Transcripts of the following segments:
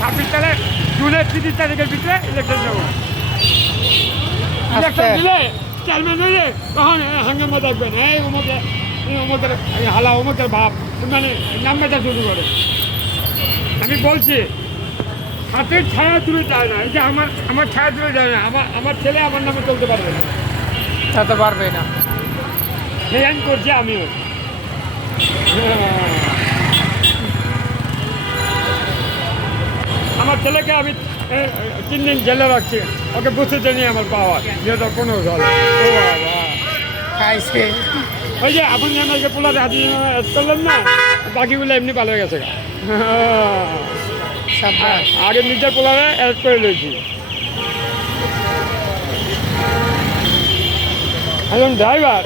ছাব্বিশ জুনের তিরিশ তারিখের ভিতরে ইলেকশন দেবো ইলেকশন আচ্ছা। দিলে চেয়ারম্যান তখন হাঙ্গামা দেখবেন অমুকের হালা অমুকের ভাব মানে শুরু করে আমি বলছি হাতের ছায়া তুলে যায় না এই যে আমার আমার ছায়া তুলে যায় না আমার আমার ছেলে আমার নামে চলতে পারবে না তা তো পারবে না সেই আমি করছি আমিও ছেলেকে আমি তিন দিন জেলে রাখছি। ওকে বুঝতে নিয়ে আমার পাওয়া জল ও বাবা। খাইছে। ওই যে আপনি আমাকে পোলা রাজি করলেন না বাকিগুলো এমনি ভালো হয়ে গেছে আগে নিজের পোলারে অ্যাড করে লইছি। একজন ড্রাইভার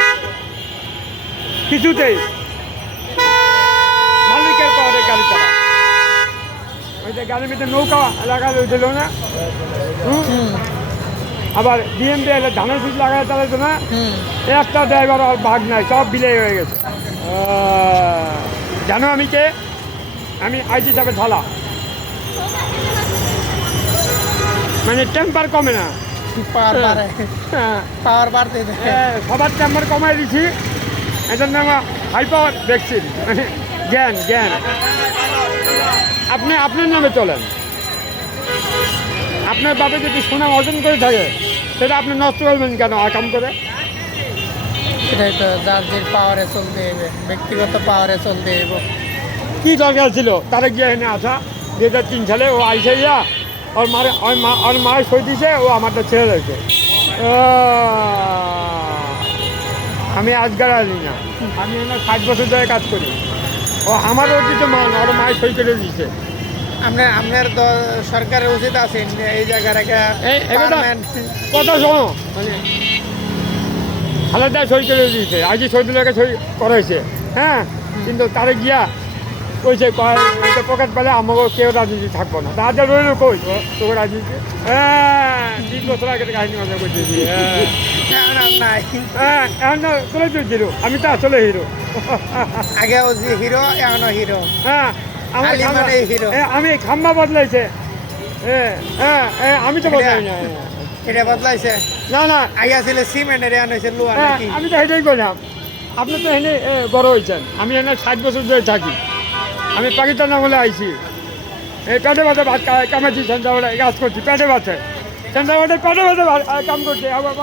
কিছুতেই গাড়ির ভিতরে নৌকা লাগা দিল না? আবার ডিএমডি এলে ধানের সুচ লাগায় চালাইতো না? একটা ড্রাইভার আর ভাগ নাই সব বিলে হয়ে গেছে। জানো আমি কে? আমি আইজি যাবে ঝালা মানে টেম্পার কমে না। পাওয়ার হ্যাঁ, পাওয়ার বাড়তে হ্যাঁ, সবার টেম্পার কমাই দিছি। এটার নাম হাই পাওয়ার ভ্যাকসিন মানে জ্ঞান জ্ঞান। আপনি আপনার নামে চলেন। আপনার বাপে যদি সুনাম অর্জন করে থাকে সেটা আপনি নষ্ট করবেন কেন? আকাম করে? সেটাই তো যার যে পাওয়ারে চলতে হবে ব্যক্তিগত পাওয়ারে চলতে হবে কি দরকার ছিল? তারা গিয়ে এনে আসা। দু হাজার তিন সালে ও আইসে ইয়া ওর মারে ওর মা ওর মায়ের সই দিছে ও আমারটা ছেড়ে দিয়েছে। আমি আজকাল আনি না। আমি ষাট বছর ধরে কাজ করি। ও আমার উচিত মান আরও মায়ের সই করে দিয়েছে। আপনার আপনার তো সরকারের উচিত আছে এই জায়গার একটা কথা শোনো। মানে খালেদা সই করে দিয়েছে। আজকে সৈদুল্লাহকে সই করাইছে। হ্যাঁ? কিন্তু তারে গিয়া কয় এটা পকেট পেলে আমাকে কেউ রাজনীতি থাকব না। তাদের রইল কই তো- তোকে রাজনীতি হ্যাঁ তিন বছর আগে কাহিনী কথা করতেছি হ্যাঁ তোলে তুই হিরো আমি তো আসলে হিরো আগেও যে হিরো এখনও হিরো হ্যাঁ আমি খাম্বা বদলাইছে। হ্যাঁ হ্যাঁ আমি তো বদলাই না এটা বদলাইছে? না না। আগে ছিল সিমেন্টের এখন হয়েছে লোহা আমি তো এটাই বললাম আপনি তো এনে বড় হয়েছেন আমি এনে ষাট বছর ধরে থাকি। আমি পাকিস্তান আমলে আইছি এই পেটে ভাতে ভাত খা- কামাচ্ছি সন্ধ্যাবেলা কাজ করছি পেটে ভাতে সন্ধ্যাবেলা পেটে ভাতে কাম করছি আবার